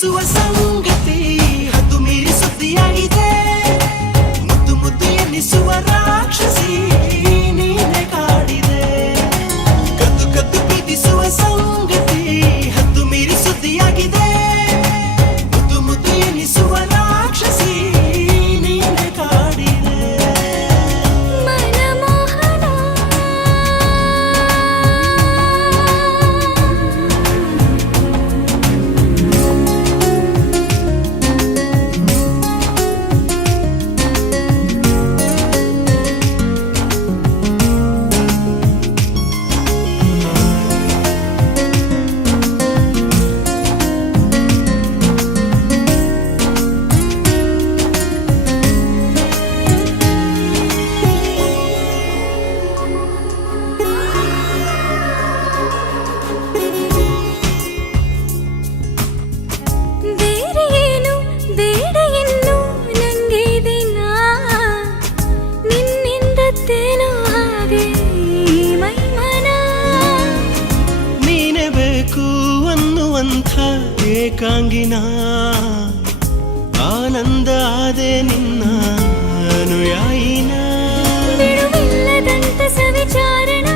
ಪ್ರೀತಿಸುವ ಸಂಗತಿ ಹದ್ದು ಮೀರಿ ಸುದ್ದಿಯಾಗಿದೆ. ಮುದ್ದು ಮುದ್ದು ಎನ್ನಿಸುವ ರಾಕ್ಷಸಿ ನೀನೆ ಕಾಡಿದೆ. ಕದ್ದು ಕದ್ದು ಪ್ರೀತಿಸುವ ಸಂಗತಿ ಹದ್ದು ಮೀರಿ ಸುದ್ದಿಯಾಗಿದೆ. ಮುದ್ದು ಮುದ್ದು ಎನ್ನಿಸುವ ರಾಕ್ಷಸಿ ನೀನೆ ಕಾಡಿದೆ. ಏಕಾಂಗಿನ ಆನಂದ ಆದೆ ನಿನ್ನ ಅನುಯಾಯಿನ. ಬಿಡುವಿಲ್ಲದಂತ ಸವಿಚಾರಣ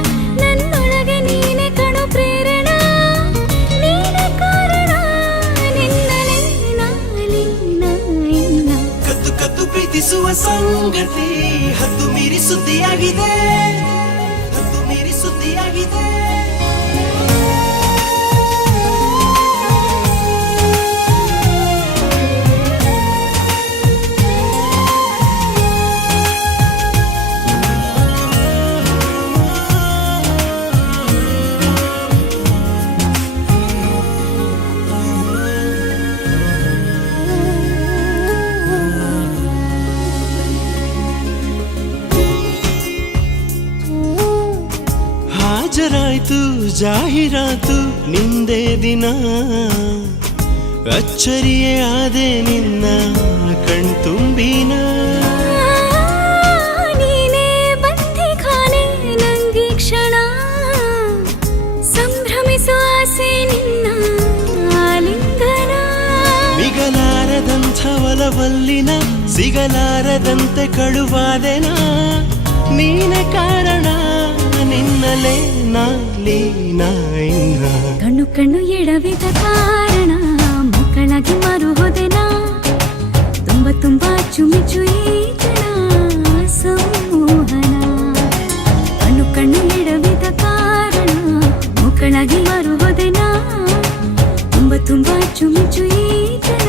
ನನ್ನೊಳಗೆ ನೀನೆ ಕಣು ಪ್ರೇರಣ. ನೀನೆ ಕಾರಣ ನಿನ್ನಲೇ ನಾಲಿನ. ಕದ್ದು ಕದ್ದು ಪ್ರೀತಿಸುವ ಸಂಗತಿ ಹದ್ದು ಮೀರಿ ಸುದ್ದಿಯಾಗಿದೆ. ಹದ್ದು ಮೀರಿ ಸುದ್ದಿಯಾಗಿದೆ. ಹಾಜರಾಯ್ತು ಜಾಹೀರಾತು ನಿಂದೇ ದಿನ. ಅಚ್ಚರಿಯೇ ಆದೆ ನಿನ್ನ ಕಣ್ತುಂಬಿನ. ನೀನೇ ಬಂದೆ ಖಾನೆ ನಂಗೆ ಕ್ಷಣ. ಸಂಭ್ರಮಿಸುವ ಆಸೆ ನಿನ್ನ ಆಲಿಂಗನ. ಮಿಗಲಾರದಂಥ ಒಲವಲ್ಲಿನ ಸಿಗಲಾರದಂತೆ ಕಳುವಾದೆನ. ನೀನೆ ಕಾರಣ ನಿನ್ನಲೇ ನಾಲಿನ. ಕಣ್ಣು ಕಣ್ಣು ಎಡವಿದ ಕಾರಣ ಮಕ್ಕಳಾಗಿ ಮಾರುವುದೆನ. ತುಂಬ ತುಂಬ ಚುಮಿಚು ಈ ಕ್ಷಣ ಸಂಮೋಹನ. ಕಣ್ಣು ಕಣ್ಣು ಎಡವಿದ ಕಾರಣ ಮಕ್ಕಳಾಗಿ ಮಾರುವುದೆನ. ತುಂಬ ತುಂಬ ಚುಮಿಚು ಈ ಕ್ಷಣ